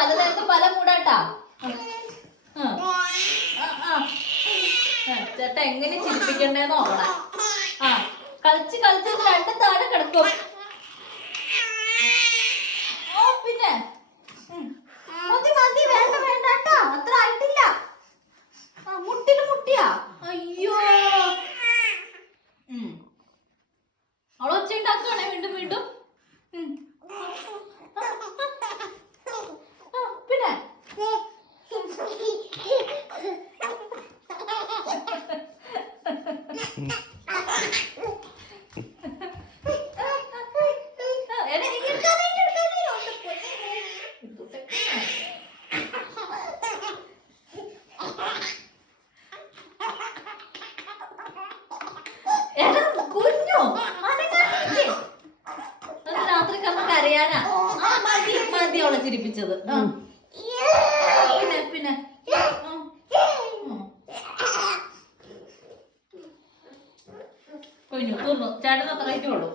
പലതരക്ക് പല മൂടാട്ടാ. ചേട്ടാ എങ്ങനെ ചിരിപ്പിക്കണ്ടേന്ന് നോക്കണം. കളിച്ച് കളിച്ച് രണ്ടും താഴെ കിടക്കും. പിന്നെ മതി മതി, വേണ്ട വേണ്ടാട്ടാ, അത്ര ആയിട്ടില്ല. മുട്ടില് മുട്ടിയാ? അയ്യോ, അവള് ഒച്ച ഉണ്ടാക്കുകയാണെ വീണ്ടും വീണ്ടും. പിന്നെ രാത്രി കന്ന് കരയാനാ? മതി മതി അവളെ ചിരിപ്പിച്ചത്. പിന്നെ പിന്നെ കഴിഞ്ഞു തീർന്നു. ചേട്ടൻ അത്ര ഉള്ളൂ.